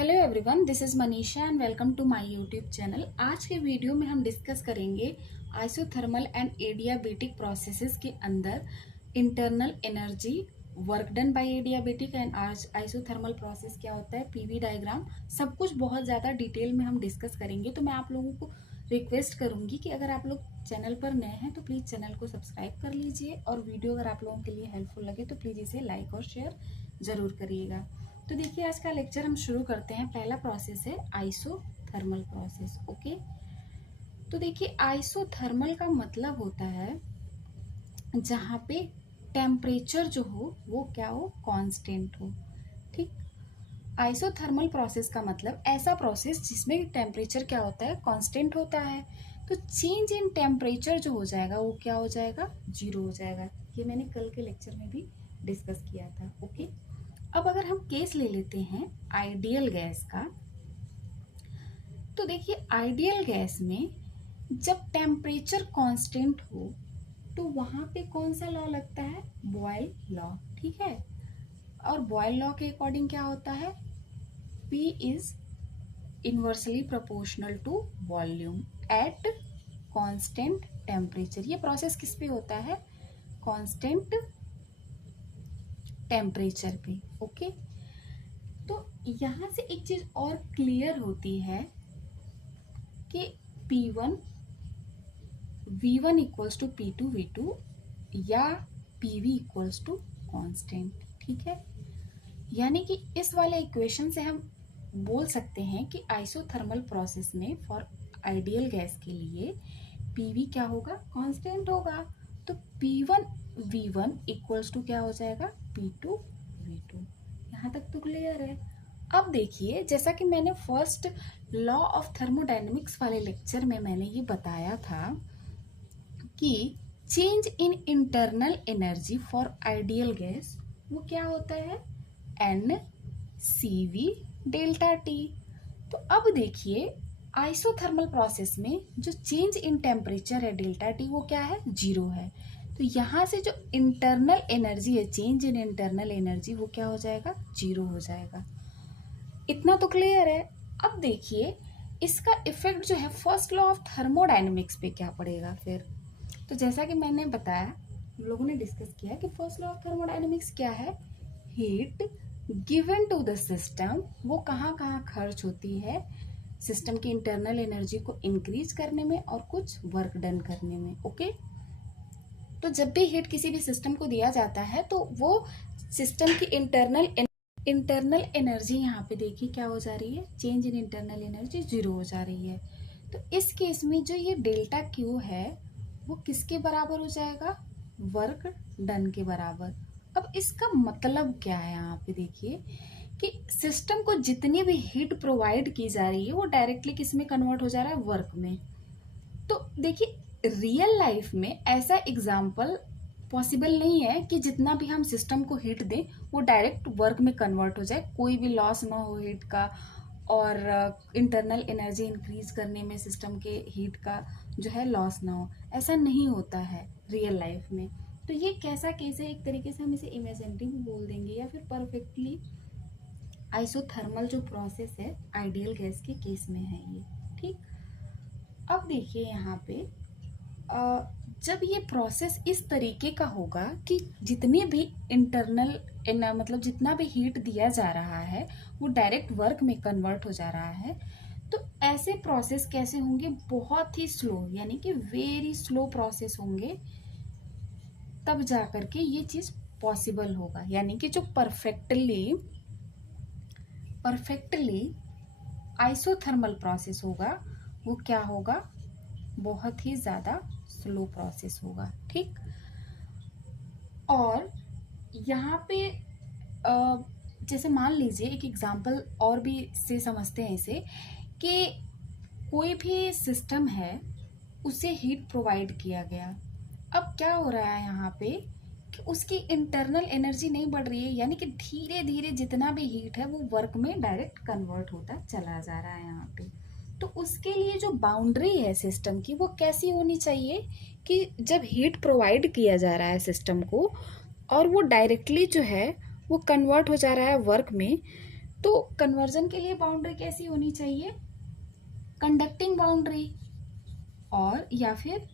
Hello everyone, this is Manisha and welcome to my YouTube channel. आज के video में हम डिस्कस करेंगे आइसोथर्मल एंड एडियाबेटिक प्रोसेसेस के अंदर internal energy, work done bye adiabatic and isothermal process क्या होता है, पीवी डायग्राम, सब कुछ बहुत ज़्यादा डिटेल में हम डिस्कस करेंगे। तो मैं आप लोगों को रिक्वेस्ट करूंगी कि अगर आप लोग चैनल पर नए हैं तो प्लीज़ चैनल को सब्सक्राइब कर लीजिए और वीडियो अगर आप लोगों के लिए हेल्पफुल लगे तो प्लीज़ इसे लाइक और शेयर ज़रूर करिएगा। तो देखिए, आज का लेक्चर हम शुरू करते हैं। पहला प्रोसेस है आइसोथर्मल प्रोसेस। ओके, तो देखिए, आइसोथर्मल का मतलब होता है जहाँ पे टेम्परेचर जो हो वो क्या हो, कांस्टेंट हो। ठीक, आइसोथर्मल प्रोसेस का मतलब ऐसा प्रोसेस जिसमें टेम्परेचर क्या होता है, कांस्टेंट होता है। तो चेंज इन टेम्परेचर जो हो जाएगा वो क्या हो जाएगा, जीरो हो जाएगा। ये मैंने कल के लेक्चर में भी डिस्कस किया था। ओके, अब अगर हम केस ले लेते हैं आइडियल गैस का, तो देखिए आइडियल गैस में जब टेम्परेचर कांस्टेंट हो तो वहां पे कौन सा लॉ लगता है, बॉयल लॉ। ठीक है, और बॉयल लॉ के अकॉर्डिंग क्या होता है, P is inversely proportional to volume at constant temperature. ये प्रोसेस किस पे होता है, कांस्टेंट टेम्परेचर पे। ओके, तो यहाँ से एक चीज और क्लियर होती है कि P1 V1 equals to P2 V2 या PV इक्वल्स टू कांस्टेंट। ठीक है, यानी कि इस वाले इक्वेशन से हम बोल सकते हैं कि आइसोथर्मल प्रोसेस में फॉर आइडियल गैस के लिए PV क्या होगा, कांस्टेंट होगा। तो P1 V1 इक्वल्स टू क्या हो जाएगा, P2 V2। यहाँ तक तो क्लियर है। अब देखिए, जैसा कि मैंने फर्स्ट लॉ ऑफ थर्मोडायनेमिक्स वाले लेक्चर में मैंने ये बताया था कि change in internal energy for ideal gas वो क्या होता है, N C V delta T. तो अब देखिए, आइसोथर्मल प्रोसेस में जो चेंज इन टेम्परेचर है डेल्टा टी वो क्या है, जीरो है। तो यहाँ से जो इंटरनल एनर्जी है, चेंज इन इंटरनल एनर्जी, वो क्या हो जाएगा, जीरो हो जाएगा। इतना तो क्लियर है। अब देखिए, इसका इफेक्ट जो है फर्स्ट लॉ ऑफ थर्मोडायनेमिक्स पे क्या पड़ेगा फिर। तो जैसा कि मैंने बताया, हम लोगों ने डिस्कस किया कि फर्स्ट लॉ ऑफ थर्मोडायनेमिक्स क्या है, heat given to the system वो कहाँ कहाँ खर्च होती है, सिस्टम की इंटरनल एनर्जी को इंक्रीज करने में और कुछ वर्क डन करने में। ओके, तो जब भी हीट किसी भी सिस्टम को दिया जाता है तो वो सिस्टम की इंटरनल एनर्जी यहाँ पे देखिए क्या हो जा रही है, change in internal energy zero हो जा रही है। तो इस केस में जो ये डेल्टा क्यू है वो किसके बराबर हो जाएगा, वर्क डन के बराबर। अब इसका मतलब क्या है, यहाँ पे देखिए कि सिस्टम को जितनी भी हीट प्रोवाइड की जा रही है वो डायरेक्टली किस में कन्वर्ट हो जा रहा है, वर्क में। तो देखिए, रियल लाइफ में ऐसा एग्जाम्पल पॉसिबल नहीं है कि जितना भी हम सिस्टम को हीट दें वो डायरेक्ट वर्क में कन्वर्ट हो जाए, कोई भी लॉस ना हो हीट का और इंटरनल एनर्जी इंक्रीज करने में सिस्टम के हीट का जो है लॉस ना हो। ऐसा नहीं होता है रियल लाइफ में। तो ये कैसा केस है, एक तरीके से हम इसे इमेजिनरी भी बोल देंगे या फिर परफेक्टली आइसोथर्मल जो प्रोसेस है आइडियल गैस के केस में है ये। ठीक, अब देखिए यहाँ पे जब ये प्रोसेस इस तरीके का होगा कि जितनी भी इंटरनल मतलब जितना भी हीट दिया जा रहा है वो डायरेक्ट वर्क में कन्वर्ट हो जा रहा है, तो ऐसे प्रोसेस कैसे होंगे, बहुत ही स्लो, यानी कि वेरी स्लो प्रोसेस होंगे, तब जा करके ये चीज़ पॉसिबल होगा। यानी कि जो परफेक्टली आइसोथर्मल प्रोसेस होगा वो क्या होगा, बहुत ही ज़्यादा स्लो प्रोसेस होगा। ठीक, और यहाँ पे जैसे मान लीजिए एक एग्जांपल और भी से समझते हैं इसे, कि कोई भी सिस्टम है उसे हीट प्रोवाइड किया गया। अब क्या हो रहा है यहाँ पे कि उसकी इंटरनल एनर्जी नहीं बढ़ रही है, यानी कि धीरे धीरे जितना भी हीट है वो वर्क में डायरेक्ट कन्वर्ट होता चला जा रहा है यहाँ पे। तो उसके लिए जो बाउंड्री है सिस्टम की वो कैसी होनी चाहिए कि जब हीट प्रोवाइड किया जा रहा है सिस्टम को और वो डायरेक्टली जो है वो कन्वर्ट हो जा रहा है वर्क में, तो कन्वर्जन के लिए बाउंड्री कैसी होनी चाहिए, कंडक्टिंग बाउंड्री और या फिर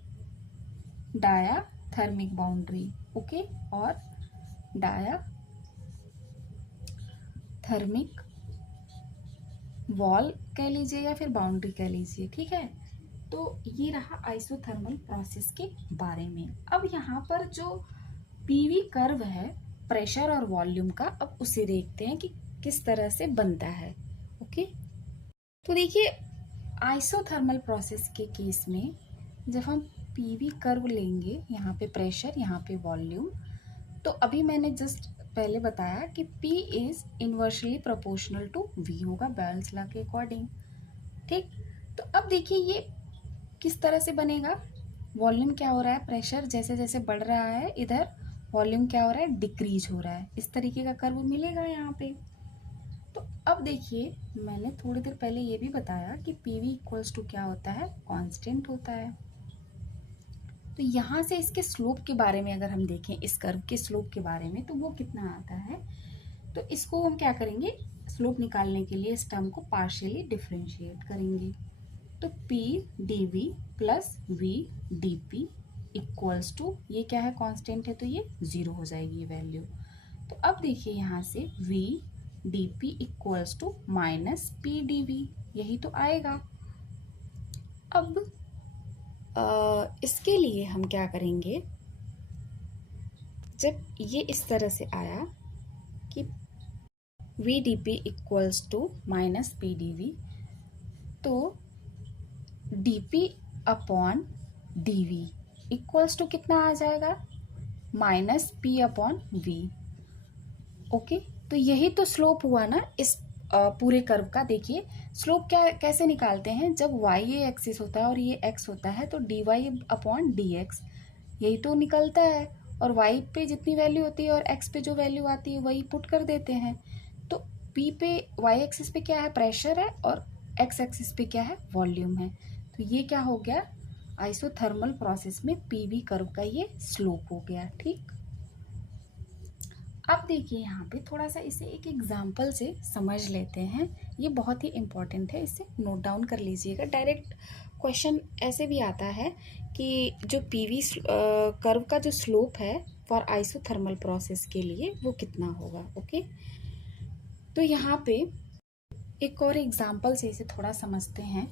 डायाथर्मिक बाउंड्री, ओके, और डायाथर्मिक वॉल कह लीजिए या फिर बाउंड्री कह लीजिए, ठीक है। तो ये रहा आइसोथर्मल प्रोसेस के बारे में। अब यहाँ पर जो पीवी कर्व है प्रेशर और वॉल्यूम का, अब उसे देखते हैं कि किस तरह से बनता है, ओके। तो देखिए आइसोथर्मल प्रोसेस के केस में जब हम पीवी कर्व लेंगे, यहाँ पे प्रेशर, यहाँ पे वॉल्यूम, तो अभी मैंने जस्ट पहले बताया कि P is inversely proportional to V होगा बेल्स लॉ के अकॉर्डिंग, ठीक। तो अब देखिए ये किस तरह से बनेगा, वॉल्यूम क्या हो रहा है, प्रेशर जैसे जैसे बढ़ रहा है इधर वॉल्यूम क्या हो रहा है, डिक्रीज हो रहा है, इस तरीके का कर्व मिलेगा यहाँ पे। तो अब देखिए मैंने थोड़ी देर पहले ये भी बताया कि PV इक्वल्स टू क्या होता है, कांस्टेंट होता है। तो यहाँ से इसके स्लोप के बारे में अगर हम देखें, इस कर्व के स्लोप के बारे में, तो वो कितना आता है, तो इसको हम क्या करेंगे, स्लोप निकालने के लिए इस टर्म को पार्शियली डिफरेंशिएट करेंगे। तो P dV plus V dP equals to, ये क्या है, कांस्टेंट है तो ये 0 हो जाएगी ये वैल्यू। तो अब देखिए यहाँ से V dP equals to minus P dV, यही तो आएगा। अब इसके लिए हम क्या करेंगे, जब ये इस तरह से आया कि V dP equals to minus P dV, तो dP upon dV equals to कितना आ जाएगा, minus P upon V, okay. तो यही तो स्लोप हुआ ना इस पूरे कर्व का। देखिए स्लोप क्या कैसे निकालते हैं, जब y ये एक्सिस होता है और ये x होता है तो dy अपॉन dx, यही तो निकलता है। और y पे जितनी वैल्यू होती है और x पे जो वैल्यू आती है वही पुट कर देते हैं। तो p पे y एक्सिस पे क्या है, प्रेशर है, और x एक्सिस पे क्या है, वॉल्यूम है। तो ये क्या हो गया, आइसोथर्मल प्रोसेस में पीवी कर्व का ये स्लोप हो गया, ठीक। अब देखिए यहाँ पे थोड़ा सा इसे एक एग्जाम्पल से समझ लेते हैं, ये बहुत ही इम्पॉर्टेंट है, इसे नोट डाउन कर लीजिएगा। डायरेक्ट क्वेश्चन ऐसे भी आता है कि जो पीवी कर्व का जो स्लोप है फॉर आइसोथर्मल प्रोसेस के लिए वो कितना होगा, ओके। तो यहाँ पे एक और एग्जाम्पल से इसे थोड़ा समझते हैं।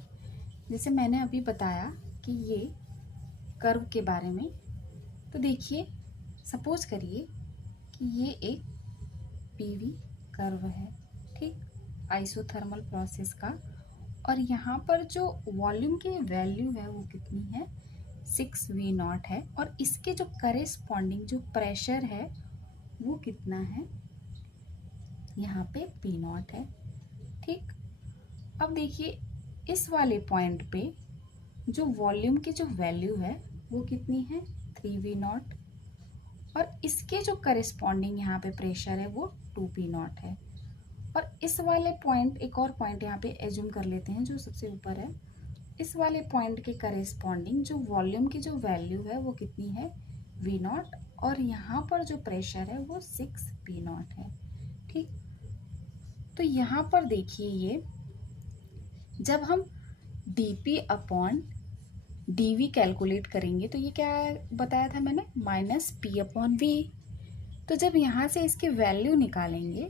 जैसे मैंने अभी बताया कि ये कर्व के बारे में, तो देखिए सपोज करिए कि ये एक पीवी कर्व है, ठीक, आइसोथर्मल प्रोसेस का, और यहाँ पर जो वॉल्यूम की वैल्यू है वो कितनी है, 6V0 है, और इसके जो करेस्पॉन्डिंग जो प्रेशर है वो कितना है, यहाँ पे P0 है, ठीक। अब देखिए इस वाले पॉइंट पे जो वॉल्यूम की जो वैल्यू है वो कितनी है, 3V0, और इसके जो करेस्पॉन्डिंग यहाँ पे प्रेशर है वो 2P0 है। और इस वाले पॉइंट, एक और पॉइंट यहाँ पे एज्यूम कर लेते हैं जो सबसे ऊपर है, इस वाले पॉइंट के करेस्पॉन्डिंग जो वॉल्यूम की जो वैल्यू है वो कितनी है, V0, और यहाँ पर जो प्रेशर है वो 6P0 है, ठीक। तो यहाँ पर देखिए ये जब हम dP अपॉन dV कैलकुलेट करेंगे तो ये क्या बताया था मैंने, माइनस P अपॉन V। तो जब यहाँ से इसकी वैल्यू निकालेंगे,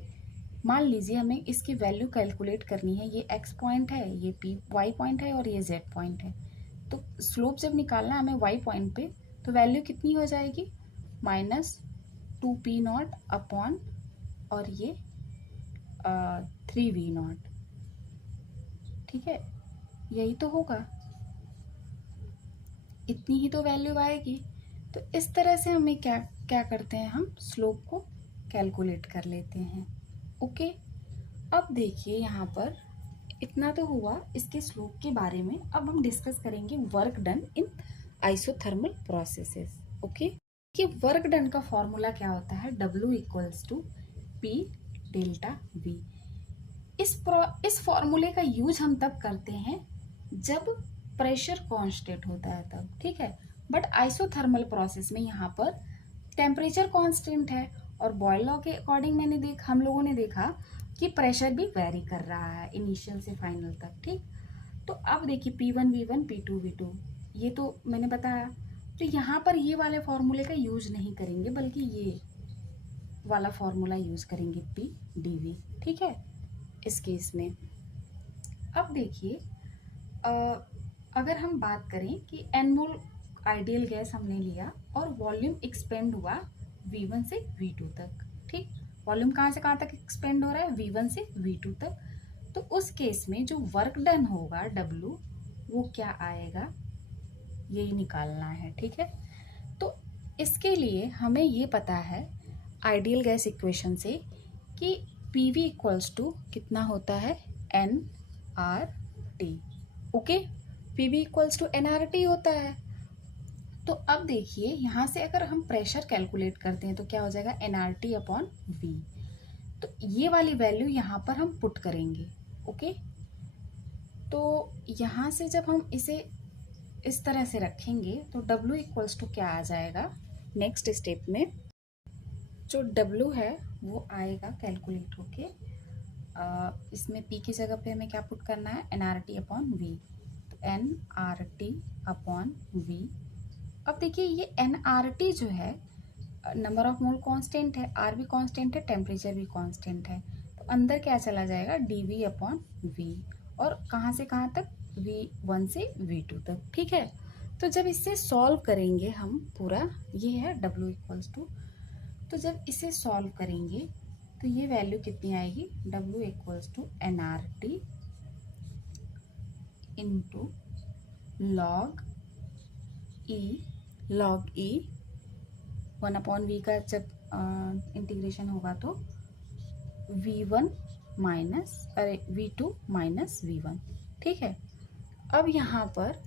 मान लीजिए हमें इसकी वैल्यू कैलकुलेट करनी है, ये x पॉइंट है, ये y पॉइंट है और ये z पॉइंट है। तो स्लोप जब निकालना है हमें y पॉइंट पे, तो वैल्यू कितनी हो जाएगी, माइनस 2P0 अपॉन, और ये 3V0, ठीक है, यही तो होगा, इतनी ही तो वैल्यू आएगी। तो इस तरह से हमें क्या क्या करते हैं, हम स्लोप को कैलकुलेट कर लेते हैं, ओके। अब देखिए यहाँ पर इतना तो हुआ इसके स्लोप के बारे में। अब हम डिस्कस करेंगे work done in isothermal processes, okay. कि वर्क डन का फॉर्मूला क्या होता है, W equals to P delta V। इस फॉर्मूले का यूज हम तब करते हैं जब प्रेशर कांस्टेंट होता है तब, ठीक है। बट आइसोथर्मल प्रोसेस में यहाँ पर टेम्परेचर कांस्टेंट है, और बॉयल लॉ के अकॉर्डिंग हम लोगों ने देखा कि प्रेशर भी वेरी कर रहा है इनिशियल से फाइनल तक, ठीक। तो अब देखिए P1 V1 P2 V2 ये तो मैंने बताया। तो यहाँ पर ये वाले फॉर्मूले का यूज नहीं करेंगे, बल्कि ये वाला फॉर्मूला यूज करेंगे P dV, ठीक है, इस केस में। अब देखिए अगर हम बात करें कि n मोल आइडियल गैस हमने लिया और वॉल्यूम एक्सपेंड हुआ V1 से V2 तक, ठीक। वॉल्यूम कहाँ से कहाँ तक एक्सपेंड हो रहा है? V1 से V2 तक। तो उस केस में जो वर्क डन होगा W, वो क्या आएगा, यही निकालना है, ठीक है। तो इसके लिए हमें ये पता है आइडियल गैस इक्वेशन से कि PV इक्वल्स टू कितना होता है, nRT, okay. PV equals to nRT होता है। तो अब देखिए यहाँ से अगर हम प्रेशर कैलकुलेट करते हैं तो क्या हो जाएगा, nRT अपॉन V। तो ये वाली वैल्यू यहाँ पर हम पुट करेंगे, ओके। तो यहाँ से जब हम इसे इस तरह से रखेंगे तो W इक्वल्स टू क्या आ जाएगा, नेक्स्ट स्टेप में जो W है वो आएगा कैलकुलेट होके, इसमें P की जगह पे हमें क्या पुट करना है, nRT अपॉन V। तो nRT अपॉन V। अब देखिए ये nRT जो है नंबर ऑफ मोल कांस्टेंट है, R भी कांस्टेंट है, टेम्परेचर भी कांस्टेंट है। तो अंदर क्या चला जाएगा, dV अपॉन V, और कहाँ से कहाँ तक, V1 से V2 तक, ठीक है। तो जब इसे सॉल्व करेंगे हम पूरा, ये है W इक्वल्स टू, तो जब इसे सॉल्व करेंगे तो ये वैल्यू कितनी आएगी, W equals to nRT into log E 1 upon V का जब इंटीग्रेशन होगा तो V1 V2 माइनस V1, ठीक है। अब यहाँ पर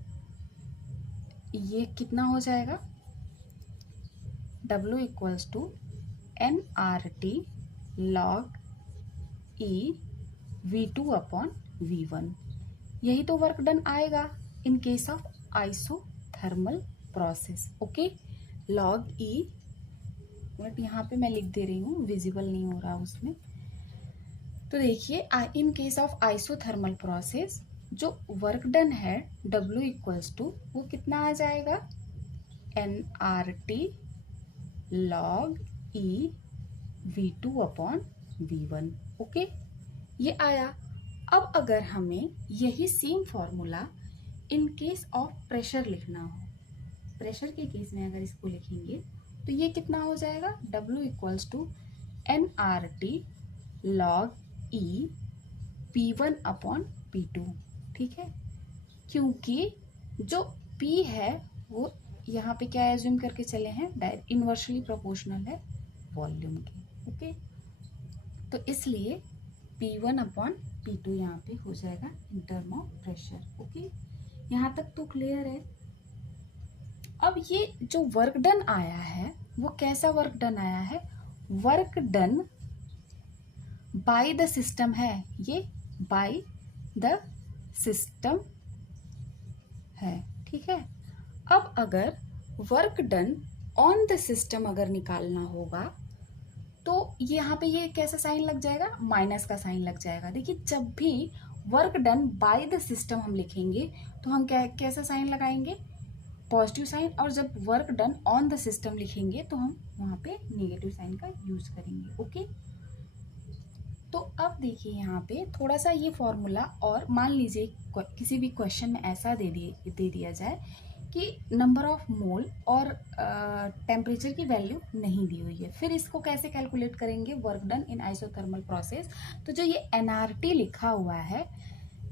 ये कितना हो जाएगा, W equals to nRT log E V2 upon V1। यही तो वर्क डन आएगा in case of isothermal process, okay. Log E, but यहाँ पे मैं लिख दे रही हूँ, विजिबल नहीं हो रहा उसमें। तो देखिए इन केस ऑफ आइसोथर्मल प्रोसेस जो वर्क डन है W इक्वल्स टू वो कितना आ जाएगा, nRT log E V2 upon V1, okay, ये आया। अब अगर हमें यही same formula in case of pressure लिखना हो, प्रेशर के केस में अगर इसको लिखेंगे तो ये कितना हो जाएगा, W equals to nRT log E P1 upon P2, ठीक है। क्योंकि जो P है वो यहाँ पे क्या एज्यूम करके चले हैं, इनवर्सली प्रोपोर्शनल है वॉल्यूम के, ओके। तो इसलिए P1 अपॉन P2 यहाँ पे हो जाएगा in term of pressure, okay. यहाँ तक तो क्लियर है। अब ये जो वर्क डन आया है वो कैसा वर्क डन आया है, work done by the system है, ये बाय द सिस्टम है, ठीक है। अब अगर work done on the system अगर निकालना होगा तो यहाँ पे ये कैसा साइन लग जाएगा, माइनस का साइन लग जाएगा। देखिए जब भी work done by the system हम लिखेंगे तो हम कैसा साइन लगाएंगे, पॉजिटिव साइन, और जब work done on the system लिखेंगे तो हम वहाँ पे नेगेटिव साइन का यूज करेंगे, ओके। तो अब देखिए यहाँ पे थोड़ा सा ये फॉर्मूला, और मान लीजिए किसी भी क्वेश्चन में ऐसा दे दिया जाए कि नंबर ऑफ मोल और टेम्परेचर की वैल्यू नहीं दी हुई है, फिर इसको कैसे कैलकुलेट करेंगे, work done in isothermal process. तो जो ये nRT लिखा हुआ है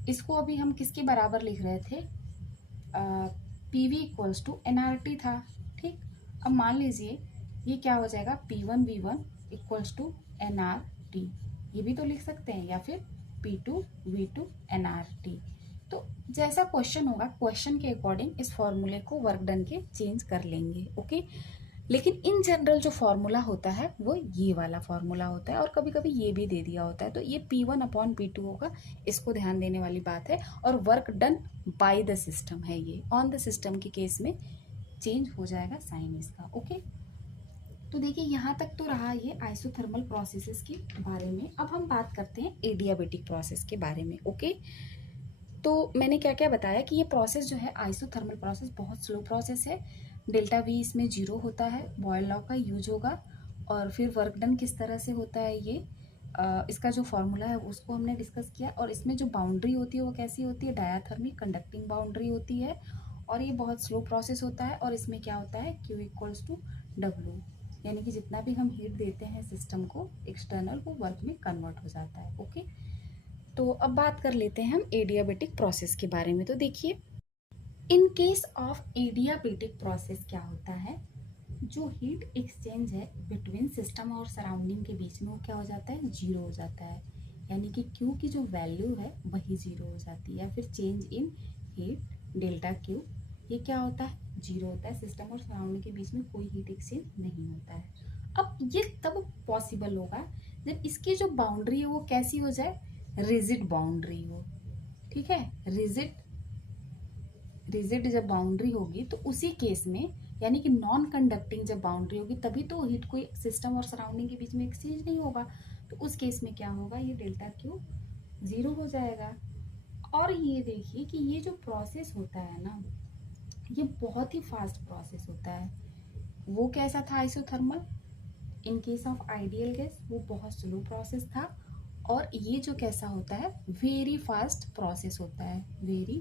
इसको अभी हम किसके बराबर लिख रहे थे, PV इक्वल्स टू nRT था, ठीक। अब मान लीजिए ये क्या हो जाएगा, P1 V1 equals to nRT, ये भी तो लिख सकते हैं, या फिर P2 V2 nRT। तो जैसा क्वेश्चन होगा क्वेश्चन के अकॉर्डिंग इस फॉर्मूले को वर्क डन के चेंज कर लेंगे, ओके। लेकिन इन जनरल जो फॉर्मूला होता है वो ये वाला फॉर्मूला होता है, और कभी कभी ये भी दे दिया होता है, तो ये P1 अपॉन P2 होगा, इसको ध्यान देने वाली बात है। और work done by the system है, ये ऑन द सिस्टम के केस में चेंज हो जाएगा साइन इसका, ओके। तो देखिए यहाँ तक तो रहा ये आइसोथर्मल प्रोसेसेस के बारे में। अब हम बात करते हैं एडियाबेटिक प्रोसेस के बारे में। ओके, तो मैंने क्या क्या बताया कि ये प्रोसेस जो है आइसोथर्मल प्रोसेस बहुत स्लो प्रोसेस है। डेल्टा वी इसमें जीरो होता है, बॉयल लॉ का यूज होगा। और फिर वर्क डन किस तरह से होता है ये इसका जो फॉर्मूला है उसको हमने डिस्कस किया। और इसमें जो बाउंड्री होती है वो कैसी होती है, डायाथर्मिक कंडक्टिंग बाउंड्री होती है। और ये बहुत स्लो प्रोसेस होता है। और इसमें क्या होता है, Q इक्वल्स टू डब्ल्यू, यानी कि जितना भी हम हीट देते हैं सिस्टम को एक्सटर्नल, वो वर्क में कन्वर्ट हो जाता है। ओके, तो अब बात कर लेते हैं हम एडियाबेटिक प्रोसेस के बारे में। तो देखिए, इन केस ऑफ एडियाबेटिक प्रोसेस क्या होता है, जो हीट एक्सचेंज है बिटवीन सिस्टम और सराउंडिंग के बीच में वो क्या हो जाता है, जीरो हो जाता है। यानी कि क्यू की जो वैल्यू है वही जीरो हो जाती है। या फिर change in heat delta Q, ये क्या होता है, जीरो होता है। सिस्टम और सराउंडिंग के बीच में कोई हीट एक्सचेंज नहीं होता है। अब ये तब पॉसिबल होगा जब इसकी जो बाउंड्री है वो कैसी हो जाए, रिजिड बाउंड्री हो। ठीक है, रिजिड जब बाउंड्री होगी तो उसी केस में, यानी कि नॉन कंडक्टिंग जब बाउंड्री होगी, तभी तो हीट कोई सिस्टम और सराउंडिंग के बीच में एक्सचेंज नहीं होगा। तो उस केस में क्या होगा, ये डेल्टा क्यू जीरो हो जाएगा। और ये देखिए कि ये जो प्रोसेस होता है ना, ये बहुत ही फास्ट प्रोसेस होता है। वो कैसा था isothermal, in case of ideal gas वो बहुत स्लो प्रोसेस था। और ये जो कैसा होता है, वेरी फास्ट प्रोसेस होता है, वेरी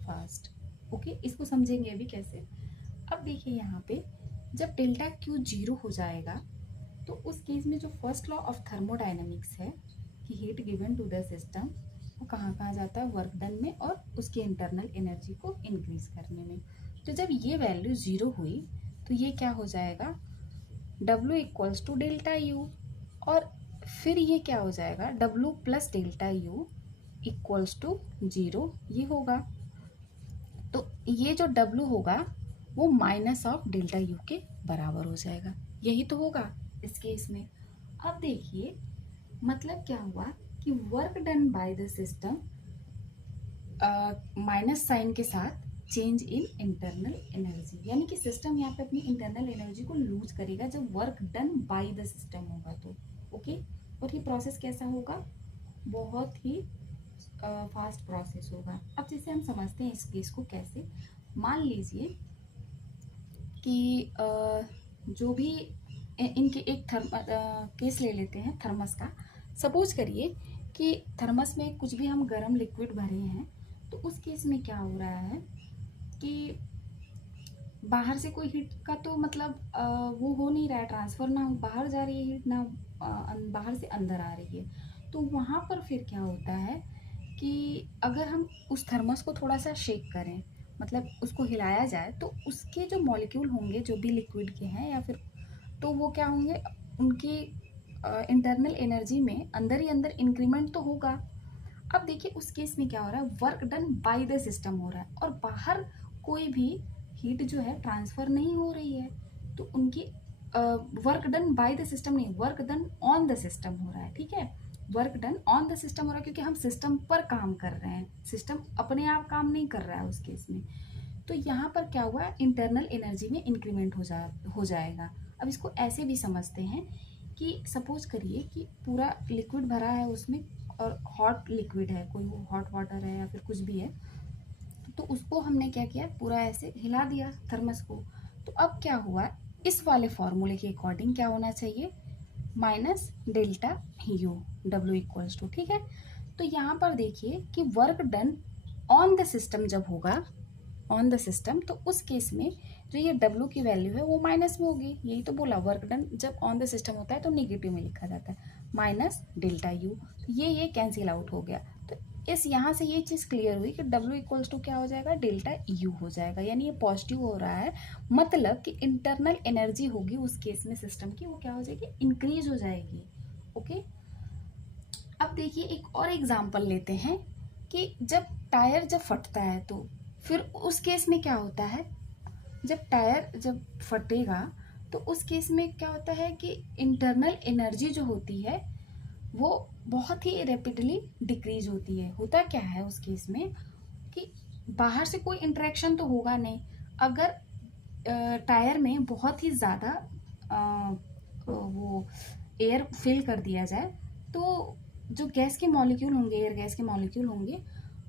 फास्ट। ओके, इसको समझेंगे अभी कैसे। अब देखिए यहाँ पे जब डेल्टा क्यू जीरो हो जाएगा तो उस केस में जो फर्स्ट लॉ ऑफ थर्मोडायनेमिक्स है कि heat given to the system, वो कहाँ कहाँ जाता है, वर्क डन में और उसकी इंटरनल एनर्जी को इंक्रीज करने में। तो जब ये वैल्यू जीरो हुई तो ये क्या हो जाएगा, W equals to delta U. और फिर ये क्या हो जाएगा, W plus delta U equals to zero, ये होगा। तो ये जो W होगा वो माइनस ऑफ डेल्टा यू के बराबर हो जाएगा। यही तो होगा इस केस में। अब देखिए मतलब क्या हुआ कि work done by the system minus sign के साथ चेंज इन इंटरनल एनर्जी, यानी कि सिस्टम यहाँ पे अपनी इंटरनल एनर्जी को लूज करेगा जब work done by the system होगा तो। ओके, और ये प्रोसेस कैसा होगा, बहुत ही फास्ट प्रोसेस होगा। अब जैसे हम समझते हैं इस केस को कैसे, मान लीजिए कि जो भी इनके एक केस ले लेते हैं थर्मस का। सपोज करिए कि थर्मस में कुछ भी हम गर्म लिक्विड भरे हैं, तो उस केस में क्या हो रहा है कि बाहर से कोई हीट का तो मतलब वो हो नहीं रहा है, ट्रांसफ़र ना बाहर जा रही है हीट, ना बाहर से अंदर आ रही है। तो वहाँ पर फिर क्या होता है कि अगर हम उस थर्मस को थोड़ा सा शेक करें, मतलब उसको हिलाया जाए, तो उसके जो मॉलिक्यूल होंगे जो भी लिक्विड के हैं या फिर, तो वो क्या होंगे, उनकी इंटरनल एनर्जी में अंदर ही अंदर इंक्रीमेंट तो होगा। अब देखिए उस केस में क्या हो रहा है, work done by the system हो रहा है और बाहर कोई भी हीट जो है ट्रांसफ़र नहीं हो रही है। तो उनकी work done by the system नहीं, work done on the system हो रहा है। ठीक है, work done on the system हो रहा है क्योंकि हम सिस्टम पर काम कर रहे हैं, सिस्टम अपने आप काम नहीं कर रहा है उस केस में। तो यहाँ पर क्या हुआ, इंटरनल एनर्जी में इंक्रीमेंट हो जाएगा। अब इसको ऐसे भी समझते हैं कि सपोज करिए कि पूरा लिक्विड भरा है उसमें और हॉट लिक्विड है, कोई हॉट वाटर है या फिर कुछ भी है, तो उसको हमने क्या किया, पूरा ऐसे हिला दिया थर्मस को। तो अब क्या हुआ, इस वाले फॉर्मूले के अकॉर्डिंग क्या होना चाहिए, minus delta U, W equals to. ठीक है, तो यहाँ पर देखिए कि work done on the system जब होगा, ऑन द सिस्टम, तो उस केस में जो ये W की वैल्यू है वो माइनस में होगी। यही तो बोला, वर्क डन जब ऑन द सिस्टम होता है तो नेगेटिव में लिखा जाता है, माइनस डेल्टा यू। तो ये कैंसिल आउट हो गया। तो इस यहाँ से ये चीज़ क्लियर हुई कि W इक्वल्स टू क्या हो जाएगा, डेल्टा यू हो जाएगा, यानी ये पॉजिटिव हो रहा है। मतलब कि इंटरनल एनर्जी होगी उस केस में सिस्टम की, वो क्या हो जाएगी, इंक्रीज हो जाएगी। ओके, अब देखिए एक और एग्जांपल लेते हैं कि जब टायर जब फटता है तो फिर उस केस में क्या होता है, जब टायर जब फटेगा तो उस केस में क्या होता है कि इंटरनल एनर्जी जो होती है वो बहुत ही रैपिडली डिक्रीज होती है। होता क्या है उस केस में कि बाहर से कोई इंटरेक्शन तो होगा नहीं। अगर टायर में बहुत ही ज़्यादा वो एयर फिल कर दिया जाए तो जो गैस के मॉलिक्यूल होंगे, एयर गैस के मॉलिक्यूल होंगे,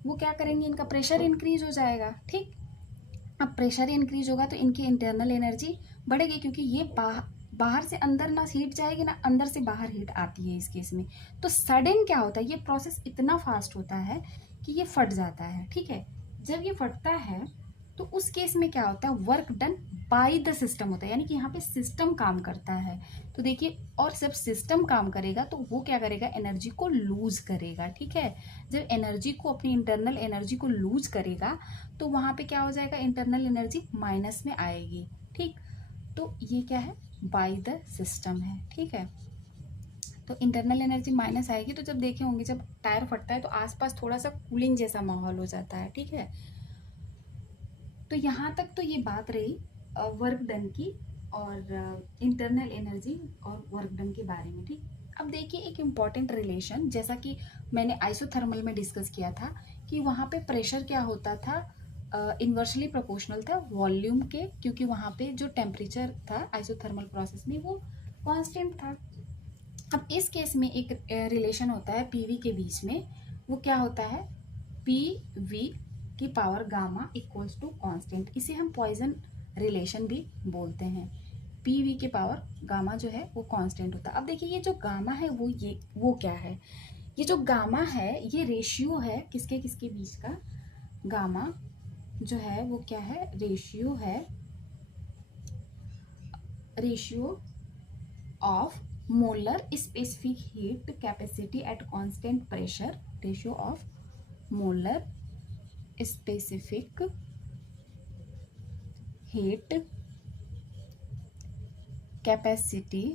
वो क्या करेंगे, इनका प्रेशर इंक्रीज हो जाएगा। ठीक, अब प्रेशर इंक्रीज होगा तो इनकी इंटरनल एनर्जी बढ़ेगी, क्योंकि ये बाहर से अंदर ना हीट जाएगी ना अंदर से बाहर हीट आती है इस केस में। तो सडन क्या होता है, ये प्रोसेस इतना फास्ट होता है कि ये फट जाता है। ठीक है, जब ये फटता है तो उस केस में क्या होता है, work done by the system होता है, यानी कि यहाँ पे सिस्टम काम करता है। तो देखिए, और जब सिस्टम काम करेगा तो वो क्या करेगा, एनर्जी को लूज करेगा। ठीक है, जब एनर्जी को, अपनी इंटरनल एनर्जी को लूज करेगा तो वहां पे क्या हो जाएगा, इंटरनल एनर्जी माइनस में आएगी। ठीक, तो ये क्या है, बाय द सिस्टम है। ठीक है, तो इंटरनल एनर्जी माइनस आएगी। तो जब देखे होंगे, जब टायर फटता है तो आसपास थोड़ा सा कूलिंग जैसा माहौल हो जाता है। ठीक है, तो यहाँ तक तो ये बात रही वर्क डन की और इंटरनल एनर्जी और वर्क डन के बारे में। ठीक, अब देखिए एक इम्पॉर्टेंट रिलेशन, जैसा कि मैंने आइसोथर्मल में डिस्कस किया था कि वहाँ पे प्रेशर क्या होता था, इन्वर्सली प्रोपोर्शनल था वॉल्यूम के, क्योंकि वहाँ पे जो टेम्परेचर था आइसोथर्मल प्रोसेस में वो कांस्टेंट था। अब इस केस में एक रिलेशन होता है पीवी के बीच में, वो क्या होता है, पी वी की power gamma equals to constant. इसे हम पॉइजन रिलेशन भी बोलते हैं। पी वी के पावर गामा जो है वो कांस्टेंट होता है। अब देखिए ये जो गामा है वो क्या है, ये जो गामा है ये रेशियो है किसके किसके बीच का, गामा जो है वो क्या है, रेशियो है, ratio of molar specific heat capacity at constant pressure, ratio of molar specific heat capacity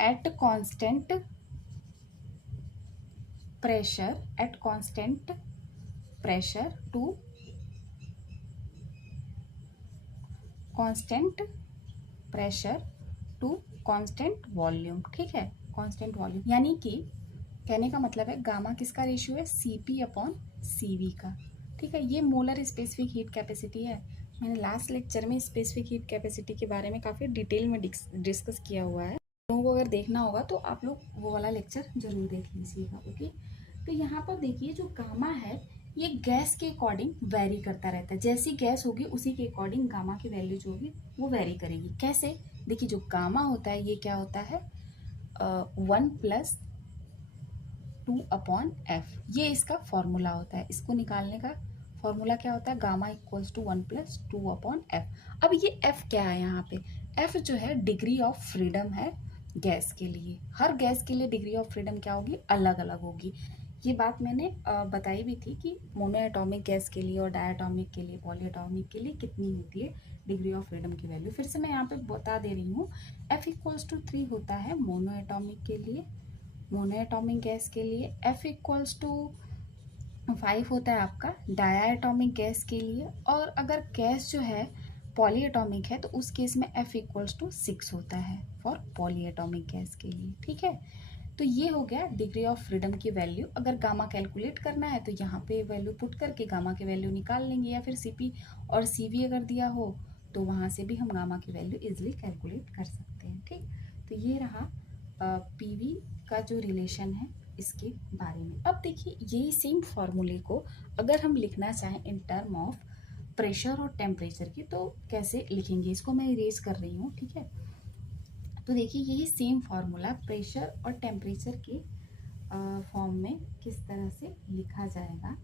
at constant pressure, at constant pressure to constant pressure to constant volume. ठीक है, कांस्टेंट वॉल्यूम, यानी कि कहने का मतलब है गामा किसका रेशियो है, Cp अपॉन Cv का। ठीक है, ये मोलर स्पेसिफिक हीट कैपेसिटी है। मैंने लास्ट लेक्चर में स्पेसिफिक हीट कैपेसिटी के बारे में काफ़ी डिटेल में डिस्कस किया हुआ है। लोगों को अगर देखना होगा तो आप लोग वो वाला लेक्चर जरूर देख लीजिएगा। ओके, तो यहाँ पर देखिए जो गामा है ये गैस के अकॉर्डिंग वेरी करता रहता है। जैसी गैस होगी उसी के अकॉर्डिंग गामा की वैल्यू जो होगी वो वेरी करेगी। कैसे, देखिए जो गामा होता है ये क्या होता है, 1+2/f, ये इसका फॉर्मूला होता है। इसको निकालने का फॉर्मूला क्या होता है, गामा इक्वल्स टू 1+2/f। अब ये f क्या है, यहाँ पे f जो है डिग्री ऑफ फ्रीडम है गैस के लिए। हर गैस के लिए डिग्री ऑफ फ्रीडम क्या होगी, अलग अलग होगी। ये बात मैंने बताई भी थी कि मोनोएटॉमिक गैस के लिए और डायटॉमिक के लिए, पॉलीएटॉमिक के लिए कितनी होती है डिग्री ऑफ फ्रीडम की वैल्यू। फिर से मैं यहाँ पे बता दे रही हूँ, f इक्वल्स टू 3 होता है मोनोएटॉमिक के लिए, मोनोएटॉमिक गैस के लिए। f इक्वल्स टू 5 होता है आपका डायाटॉमिक गैस के लिए। और अगर गैस जो है पॉलीएटॉमिक है तो उस केस में f इक्वल्स टू 6 होता है फॉर पॉलीएटॉमिक गैस के लिए। ठीक है, तो ये हो गया डिग्री ऑफ फ्रीडम की वैल्यू। अगर गामा कैलकुलेट करना है तो यहाँ पे वैल्यू पुट करके गामा की वैल्यू निकाल लेंगे, या फिर Cp और Cv अगर दिया हो तो वहाँ से भी हम गामा की वैल्यू इजिली कैलकुलेट कर सकते हैं। ठीक, तो ये रहा Pv का जो रिलेशन है इसके बारे में। अब देखिए यही सेम फॉर्मूले को अगर हम लिखना चाहें इन टर्म ऑफ प्रेशर और टेम्परेचर की तो कैसे लिखेंगे, इसको मैं इरेज कर रही हूँ। ठीक है, तो देखिए यही सेम फार्मूला प्रेशर और टेम्परेचर के फॉर्म में किस तरह से लिखा जाएगा।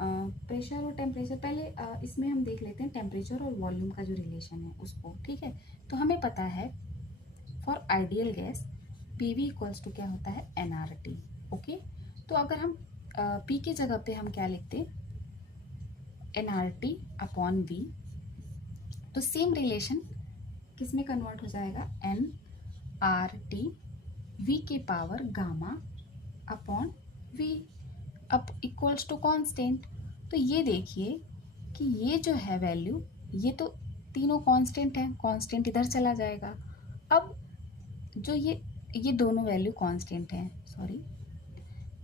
प्रेशर और टेम्परेचर, पहले इसमें हम देख लेते हैं टेम्परेचर और वॉल्यूम का जो रिलेशन है उसको। ठीक है, तो हमें पता है for ideal gas PV equals to क्या होता है, एनआरटी। ओके, तो अगर हम पी की जगह पे हम क्या लिखते हैं, एनआरटी अपॉन वी, तो सेम रिलेशन किस में कन्वर्ट हो जाएगा, एन आर टी वी के power gamma upon V up equals to constant. तो ये देखिए कि ये जो है वैल्यू, ये तो तीनों कांस्टेंट है, कांस्टेंट इधर चला जाएगा। अब जो ये दोनों वैल्यू कांस्टेंट हैं, सॉरी,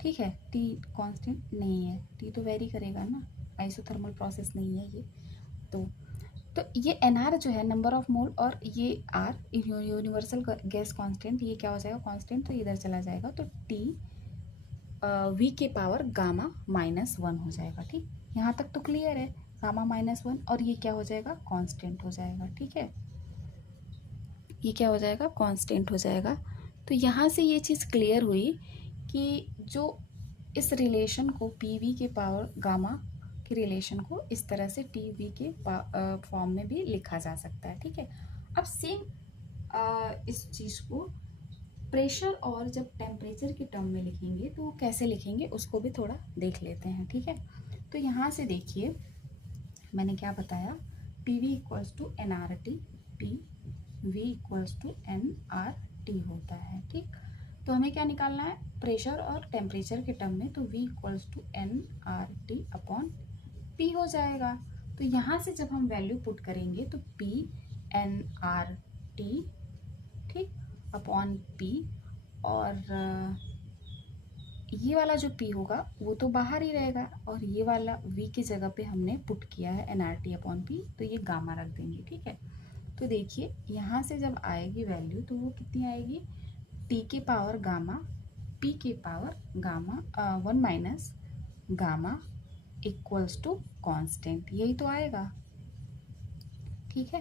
ठीक है, टी कांस्टेंट नहीं है, टी तो वेरी करेगा ना, आइसोथर्मल प्रोसेस नहीं है ये। तो तो ये एनआर जो है नंबर ऑफ मोल, और ये आर यूनिवर्सल गैस कांस्टेंट, ये क्या हो जाएगा कांस्टेंट, तो इधर चला जाएगा, तो टी वी के पावर गामा -1 हो जाएगा। ठीक, यहाँ तक तो क्लियर है, गामा -1, और ये क्या हो जाएगा कांस्टेंट हो जाएगा। ठीक है, ये क्या हो जाएगा कांस्टेंट हो जाएगा। तो यहाँ से ये चीज़ क्लियर हुई कि जो इस रिलेशन को पी वी के पावर गामा के रिलेशन को इस तरह से टी वी के फॉर्म में भी लिखा जा सकता है। ठीक है, अब सेम इस चीज़ को प्रेशर और जब टेम्परेचर के टर्म में लिखेंगे तो वो कैसे लिखेंगे उसको भी थोड़ा देख लेते हैं। ठीक है, तो यहाँ से देखिए मैंने क्या बताया, P V equals to N R T, P V equals to N R T होता है। ठीक, तो हमें क्या निकालना है, प्रेशर और टेम्परेचर के टर्म में, तो v equals to N R T upon P हो जाएगा। तो यहाँ से जब हम वैल्यू पुट करेंगे तो पी एन आर टी, ठीक, अपॉन पी, और ये वाला जो p होगा वो तो बाहर ही रहेगा, और ये वाला v की जगह पे हमने पुट किया है N R T upon P, तो ये गामा रख देंगे। ठीक है, तो देखिए यहाँ से जब आएगी वैल्यू तो वो कितनी आएगी, टी के पावर गामा पी के power gamma 1 minus gamma equals to constant, यही तो आएगा। ठीक है,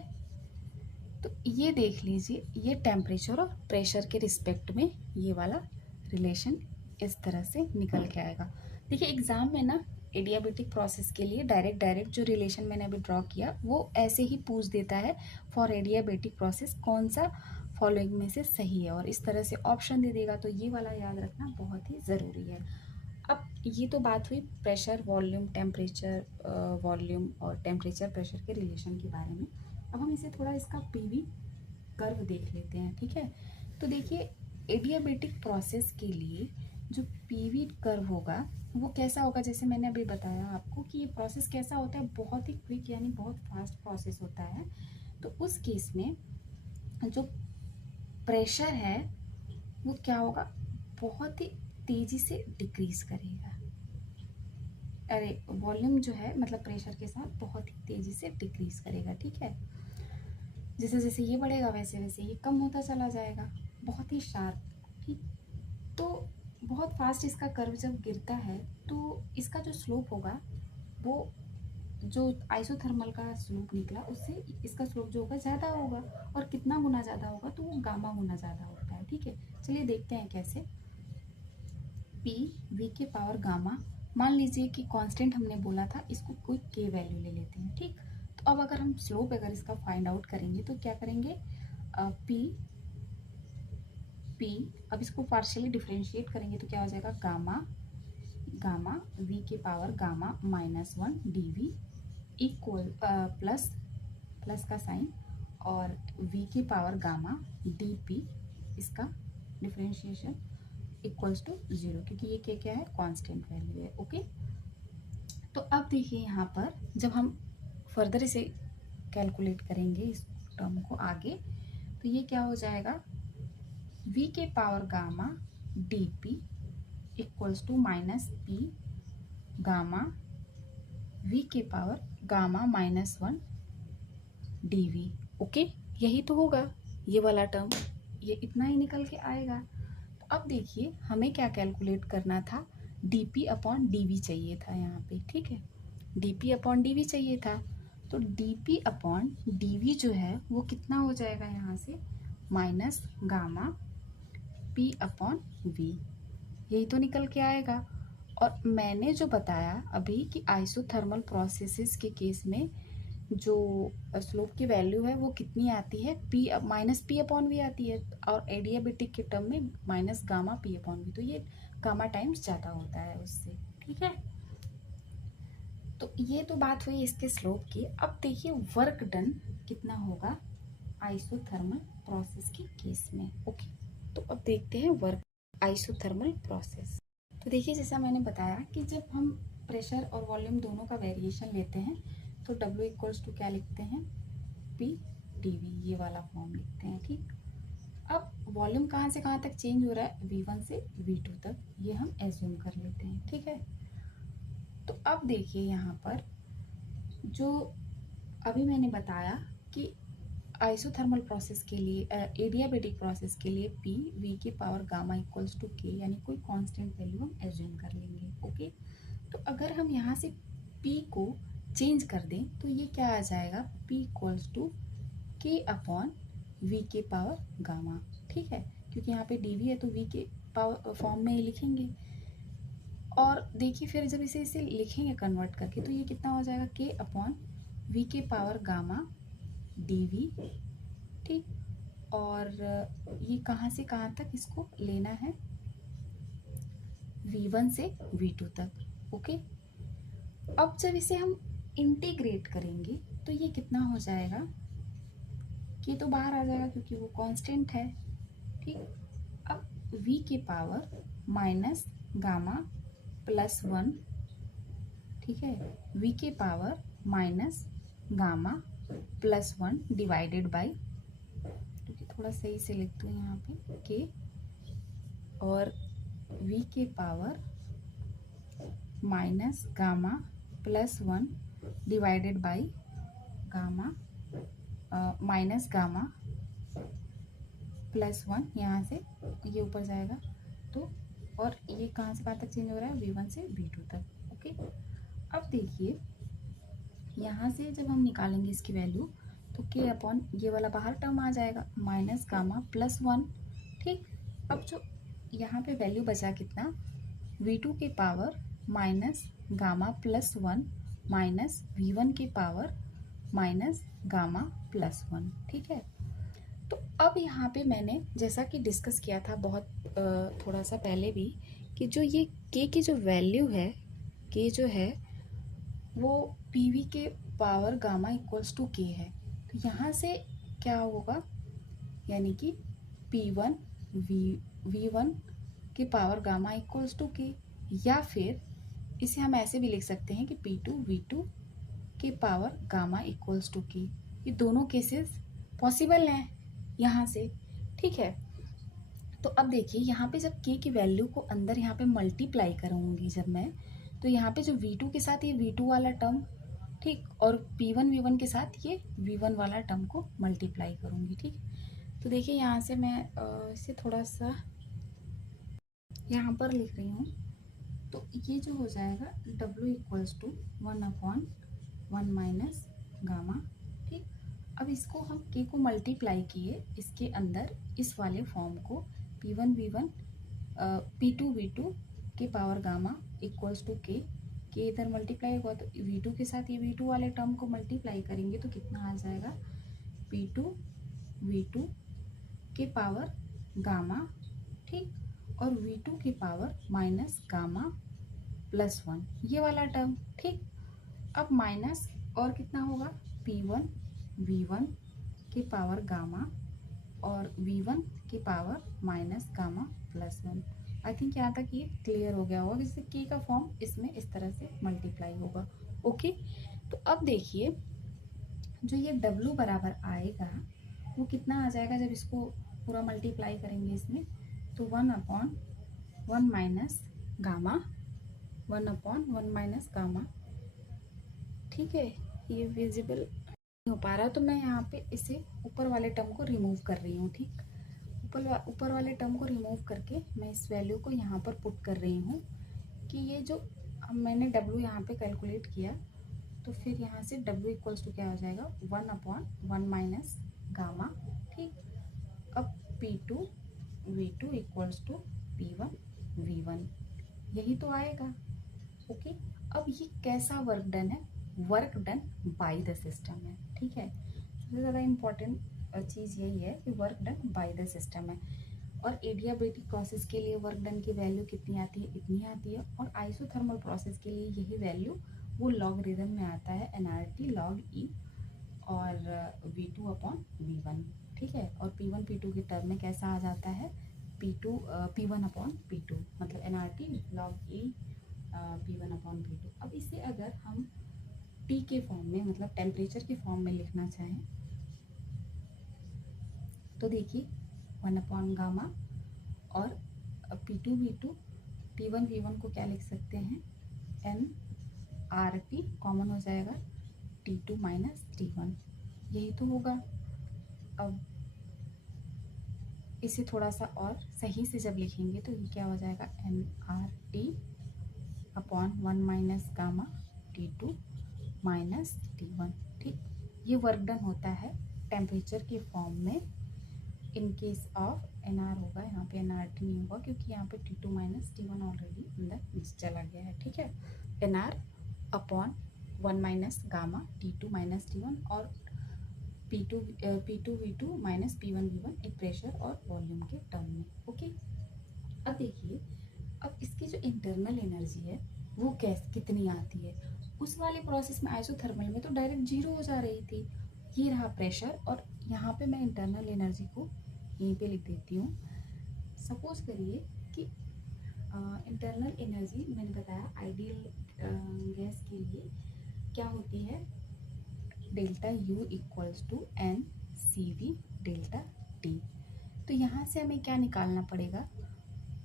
तो ये देख लीजिए, ये टेम्परेचर और प्रेशर के रिस्पेक्ट में ये वाला रिलेशन इस तरह से निकल के आएगा। देखिए एग्जाम में ना एडियाबेटिक प्रोसेस के लिए डायरेक्ट जो रिलेशन मैंने अभी ड्रॉ किया वो ऐसे ही पूछ देता है, फॉर एडियाबेटिक प्रोसेस कौन सा फॉलोइंग में से सही है, और इस तरह से ऑप्शन दे देगा। तो ये वाला याद रखना बहुत ही ज़रूरी है। अब ये तो बात हुई प्रेशर वॉल्यूम टेम्परेचर, वॉल्यूम और टेम्परेचर प्रेशर के रिलेशन के बारे में। अब हम इसे थोड़ा इसका पीवी कर्व देख लेते हैं। ठीक है, तो देखिए एडियाबेटिक प्रोसेस के लिए जो पीवी कर्व होगा वो कैसा होगा, जैसे मैंने अभी बताया आपको कि ये प्रोसेस कैसा होता है, बहुत ही क्विक यानी बहुत फास्ट प्रोसेस होता है। तो उस केस में जो प्रेशर है वो क्या होगा, बहुत ही तेजी से डिक्रीज करेगा, अरे वॉल्यूम जो है मतलब प्रेशर के साथ बहुत ही तेजी से डिक्रीज करेगा। ठीक है, जैसे जैसे ये बढ़ेगा वैसे वैसे ये कम होता चला जाएगा, बहुत ही शार्प। ठीक, तो बहुत फास्ट इसका कर्व जब गिरता है तो इसका जो स्लोप होगा वो जो आइसोथर्मल का स्लोप निकला उससे इसका स्लोप जो होगा ज़्यादा होगा, और कितना गुना ज़्यादा होगा, तो वो गामा गुना ज़्यादा होता है। ठीक है, चलिए देखते हैं कैसे। पी वी के पावर गामा, मान लीजिए कि कांस्टेंट हमने बोला था, इसको कोई के वैल्यू ले लेते हैं। ठीक, तो अब अगर हम स्लोप अगर इसका फाइंड आउट करेंगे तो क्या करेंगे, पी पी, अब इसको पार्शियली डिफरेंशिएट करेंगे तो क्या हो जाएगा, गामा गामा वी के power gamma -1 D V equal plus plus का साइन, और v की पावर गामा डी पी, इसका डिफरेंशिएशन इक्वल्स टू 0, क्योंकि ये क्या है कांस्टेंट वैल्यू है। ओके, तो अब देखिए यहाँ पर जब हम फर्दर इसे कैलकुलेट करेंगे इस टर्म को आगे, तो ये क्या हो जाएगा, v के power gamma D P equals to minus P gamma v के power gamma -1 D V. Okay, यही तो होगा ये वाला टर्म, ये इतना ही निकल के आएगा। तो अब देखिए हमें क्या कैलकुलेट करना था, D P upon D V चाहिए था यहाँ पे। ठीक है, D P upon D V चाहिए था, तो D P upon D V जो है वो कितना हो जाएगा यहाँ से, minus gamma P upon V, यही तो निकल के आएगा। और मैंने जो बताया अभी कि आइसोथर्मल प्रोसेसेस के केस में जो स्लोप की वैल्यू है वो कितनी आती है, P minus P upon V आती है, और एडियाबेटिक के टर्म में minus gamma P upon V, तो ये गामा टाइम्स ज़्यादा होता है उससे। ठीक है, तो ये तो बात हुई इसके स्लोप की। अब देखिए वर्क डन कितना होगा आइसोथर्मल प्रोसेस के केस में। ओके, तो अब देखते हैं वर्क आइसोथर्मल प्रोसेस। तो देखिए जैसा मैंने बताया कि जब हम प्रेशर और वॉल्यूम दोनों का वेरिएशन लेते हैं तो W इक्वल्स टू क्या लिखते हैं, P dV, ये वाला फॉर्म लिखते हैं। ठीक, अब वॉल्यूम कहाँ से कहाँ तक चेंज हो रहा है, V1 से V2 तक, ये हम एज्यूम कर लेते हैं। ठीक है, तो अब देखिए यहाँ पर जो अभी मैंने बताया कि आइसोथर्मल प्रोसेस के लिए, एडियाबेटिक प्रोसेस के लिए पी वी की पावर गामा इक्वल्स टू के, यानी कोई कांस्टेंट वैल्यू हम एज्यूम कर लेंगे। ओके, तो अगर हम यहाँ से पी को चेंज कर दें तो ये क्या आ जाएगा, पी इक्वल्स टू के अपॉन वी के पावर गामा। ठीक है, क्योंकि यहाँ पे डी वी है तो वी के पावर फॉर्म में ही लिखेंगे। और देखिए फिर जब इसे लिखेंगे कन्वर्ट करके तो ये कितना हो जाएगा, के अपॉन वी के पावर गामा डी वी। ठीक, और ये कहाँ से कहाँ तक इसको लेना है, V1 से V2 तक। ओके, अब जब इसे हम इंटीग्रेट करेंगे तो ये कितना हो जाएगा, कि तो बाहर आ जाएगा क्योंकि वो कांस्टेंट है। ठीक, अब V के पावर माइनस गामा प्लस 1, ठीक है, V के power minus gamma plus 1 divided by, क्योंकि थोड़ा सही से लिख दूँ यहाँ पे के, और V के power minus gamma plus 1 divided by gamma minus gamma plus 1, यहाँ से ये ऊपर जाएगा तो, और ये कहाँ से कहाँ तक चेंज हो रहा है, V1 से V2 तक। ओके, अब देखिए यहाँ से जब हम निकालेंगे इसकी वैल्यू तो के अपॉन ये वाला बाहर टर्म आ जाएगा माइनस गामा प्लस 1। ठीक, अब जो यहाँ पे वैल्यू बचा कितना, V2 के power minus gamma plus 1 minus V1 के पावर माइनस गामा प्लस 1। ठीक है, तो अब यहाँ पे मैंने जैसा कि डिस्कस किया था बहुत थोड़ा सा पहले भी, कि जो ये के की जो वैल्यू है, के जो है वो पी वी के पावर गामा इक्वल्स टू के है। तो यहाँ से क्या होगा, यानी कि P1 V1 के पावर गामा इक्वल्स टू के, या फिर इसे हम ऐसे भी लिख सकते हैं कि P2 V2 के पावर गामा इक्वल्स टू के। ये दोनों केसेस पॉसिबल हैं यहाँ से। ठीक है, तो अब देखिए यहाँ पे जब के की वैल्यू को अंदर यहाँ पे मल्टीप्लाई करूँगी जब मैं, तो यहाँ पे जो V2 के साथ ये V2 वाला टर्म, ठीक, और P1 V1 के साथ ये V1 वाला टर्म को मल्टीप्लाई करूँगी। ठीक, तो देखिए यहाँ से मैं इसे थोड़ा सा यहाँ पर लिख रही हूँ, तो ये जो हो जाएगा W equals to 1/1 minus gamma. ठीक, अब इसको हम k को मल्टीप्लाई किए इसके अंदर इस वाले फॉर्म को, P1 V1 P2 V2 के पावर गामा इक्वल्स टू के इधर मल्टीप्लाई हुआ तो V2 के साथ ये V2 वाले टर्म को मल्टीप्लाई करेंगे तो कितना आ जाएगा, P2 V2 के पावर गामा, ठीक, और V2 की पावर माइनस गामा प्लस 1, ये वाला टर्म। ठीक, अब माइनस और कितना होगा, P1 V1 के पावर गामा और V1 की power minus gamma plus 1। I think यहाँ तक ये क्लियर हो गया होगा, जिससे के का फॉर्म इसमें इस तरह से मल्टीप्लाई होगा। ओके, तो अब देखिए जो ये W बराबर आएगा वो कितना आ जाएगा जब इसको पूरा मल्टीप्लाई करेंगे इसमें, तो 1/1 माइनस गामा, 1/1 माइनस गामा। ठीक है, ये विजिबल नहीं हो पा रहा तो मैं यहाँ पे इसे ऊपर वाले टर्म को रिमूव कर रही हूँ। ठीक, ऊपर वाले टर्म को रिमूव करके मैं इस वैल्यू को यहाँ पर पुट कर रही हूँ कि ये जो मैंने W यहाँ पे कैलकुलेट किया, तो फिर यहाँ से W इक्वल्स टू क्या हो जाएगा, 1/1 माइनस गामा। ठीक, अब P2 V2 equals to P1 V1, यही तो आएगा। ओके, अब ये कैसा वर्क डन है, work done by the system है। ठीक है, सबसे ज़्यादा इम्पोर्टेंट चीज़ यही है कि work done by the system है। और एडियाबेटिक प्रोसेस के लिए वर्क डन की वैल्यू कितनी आती है, इतनी आती है, और आइसोथर्मल प्रोसेस के लिए यही वैल्यू वो लॉगरिदम में आता है, nRT log E और V2/V1। ठीक है, और P1 P2 के टर्म में कैसा आ जाता है, P1/P2, मतलब nRT log E P1/P2। अब इसे अगर हम T के फॉर्म में, मतलब टेम्परेचर के फॉर्म में लिखना चाहें तो देखिए 1/गामा और P2 V2 P1 V1 को क्या लिख सकते हैं, nRT कॉमन हो जाएगा, T2 माइनस T1, यही तो होगा। अब इसे थोड़ा सा और सही से जब लिखेंगे तो ये क्या हो जाएगा, nRT upon 1 minus gamma T2 minus T1। ठीक, ये वर्क डन होता है टेम्परेचर के फॉर्म में। इन केस ऑफ NR होगा, यहाँ पे nRT नहीं होगा क्योंकि यहाँ पे T2 माइनस T1 ऑलरेडी अंदर नीचे चला गया है। ठीक है, NR upon 1 minus gamma T2 minus T1 और P2 V2 minus P1 V1 एक प्रेशर और वॉल्यूम के टर्म में। ओके, अब देखिए, अब इसकी जो इंटरनल एनर्जी है वो कितनी आती है। उस वाले प्रोसेस में आइसोथर्मल में तो डायरेक्ट जीरो हो जा रही थी। ये रहा प्रेशर और यहाँ पे मैं इंटरनल एनर्जी को यहीं पे लिख देती हूँ। सपोज करिए कि इंटरनल एनर्जी मैंने बताया आइडियल गैस के लिए क्या होती है, delta U equals to N C V delta T. तो यहाँ से हमें क्या निकालना पड़ेगा,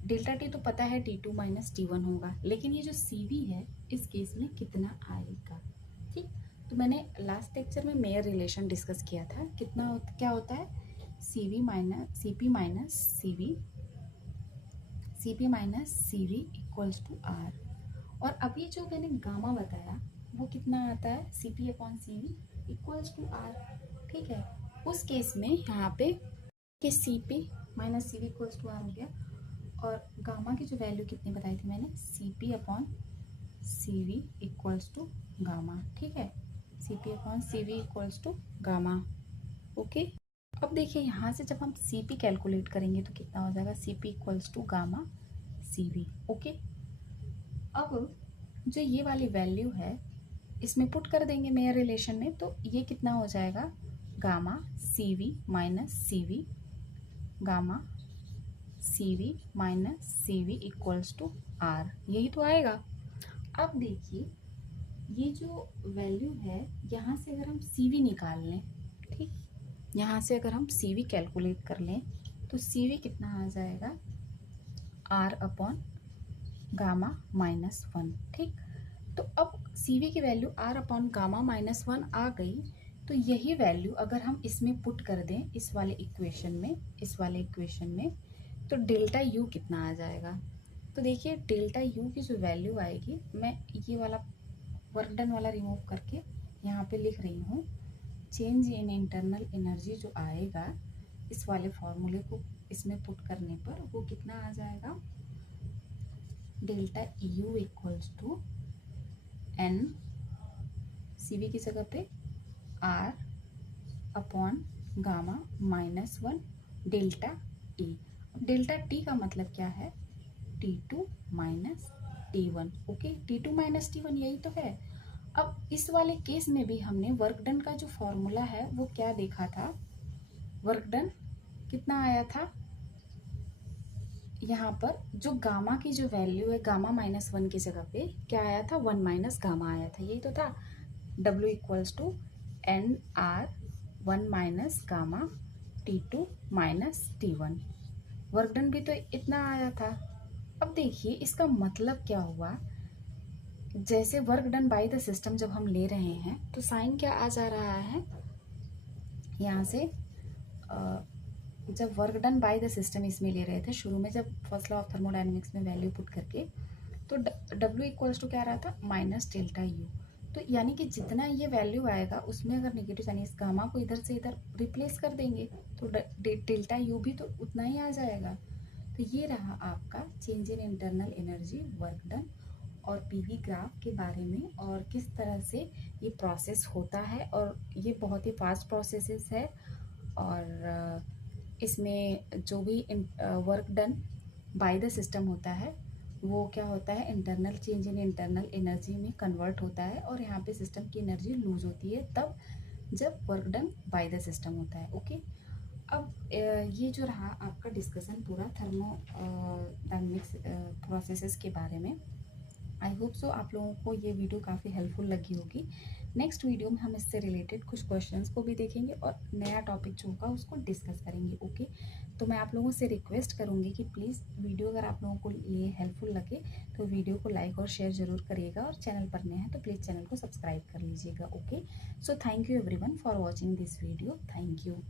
डेल्टा टी तो पता है T2 माइनस T1 होगा, लेकिन ये जो CV है इस केस में कितना आएगा। ठीक, तो मैंने लास्ट लेक्चर में मेयर रिलेशन डिस्कस किया था, क्या होता है, CV minus CP minus CV, CP minus CV equals to R। और अब ये जो मैंने गामा बताया वो कितना आता है, CP upon CV equals to R। ठीक है, उस केस में यहाँ पे कि CP minus CV equals to R हो गया और गामा की जो वैल्यू कितनी बताई थी मैंने, CP upon CV equals to gamma. ठीक है, CP upon CV equals to gamma. Okay, अब देखिए यहाँ से जब हम CP कैलकुलेट करेंगे तो कितना हो जाएगा, CP equals to gamma CV। Okay, अब जो ये वाली वैल्यू है इसमें पुट कर देंगे मेयर रिलेशन में, तो ये कितना हो जाएगा, gamma CV minus CV, gamma CV minus CV equals to R, यही तो आएगा। अब देखिए ये जो वैल्यू है यहाँ से अगर हम CV निकाल लें, ठीक, यहाँ से अगर हम CV कैलकुलेट कर लें तो CV कितना आ जाएगा, R अपॉन गामा माइनस 1। ठीक, तो अब CV की value R upon gamma minus 1 आ गई, तो यही वैल्यू अगर हम इसमें पुट कर दें इस वाले इक्वेशन में, तो डेल्टा U कितना आ जाएगा। तो देखिए डेल्टा U की जो वैल्यू आएगी, मैं ये वाला वर्क डन वाला रिमूव करके यहाँ पे लिख रही हूँ, चेंज इन इंटरनल एनर्जी जो आएगा इस वाले फॉर्मूले को इसमें पुट करने पर वो कितना आ जाएगा, delta U equals to N CV की जगह पे R upon gamma minus 1 delta T। Delta T का मतलब क्या है, T2 minus T1। Okay, T2 minus T1 यही तो है। अब इस वाले केस में भी हमने वर्क डन का जो फॉर्मूला है वो क्या देखा था, वर्क डन कितना आया था, यहाँ पर जो गामा की जो वैल्यू है, गामा माइनस 1 की जगह पे क्या आया था, 1 माइनस गामा आया था, यही तो था। W equals to N R 1 minus gamma T2 minus T1। Work done भी तो इतना आया था। अब देखिए इसका मतलब क्या हुआ, जैसे work done by the system जब हम ले रहे हैं तो साइन क्या आ जा रहा है, यहाँ से जब work done by the system इसमें ले रहे थे शुरू में, जब फर्स्ट लॉ ऑफ थर्मोडायनेमिक्स में वैल्यू पुट करके, तो W इक्वल्स टू क्या रहा था, माइनस डेल्टा U। तो यानी कि जितना ये वैल्यू आएगा उसमें अगर नेगेटिव यानी इस गामा को इधर से इधर रिप्लेस कर देंगे तो डेल्टा U भी तो उतना ही आ जाएगा। तो ये रहा आपका change in internal energy, work done और PV ग्राफ के बारे में, और किस तरह से ये प्रोसेस होता है। और ये बहुत ही फास्ट प्रोसेस है, और इसमें जो भी work done by the system होता है वो क्या होता है, internal change in internal energy में कन्वर्ट होता है, और यहाँ पे सिस्टम की एनर्जी लूज होती है तब जब work done by the system होता है। ओके, अब ये जो रहा आपका डिस्कशन पूरा थर्मोडायनेमिक्स प्रोसेसेस के बारे में। आई होप सो आप लोगों को ये वीडियो काफ़ी हेल्पफुल लगी होगी। नेक्स्ट वीडियो में हम इससे रिलेटेड कुछ क्वेश्चंस को भी देखेंगे और नया टॉपिक जो होगा उसको डिस्कस करेंगे। ओके, तो मैं आप लोगों से रिक्वेस्ट करूँगी कि प्लीज़ वीडियो अगर आप लोगों को ये हेल्पफुल लगे तो वीडियो को लाइक और शेयर ज़रूर करिएगा, और चैनल पर नए हैं तो प्लीज़ चैनल को सब्सक्राइब कर लीजिएगा। Okay, so thank you everyone for watching this video. Thank you.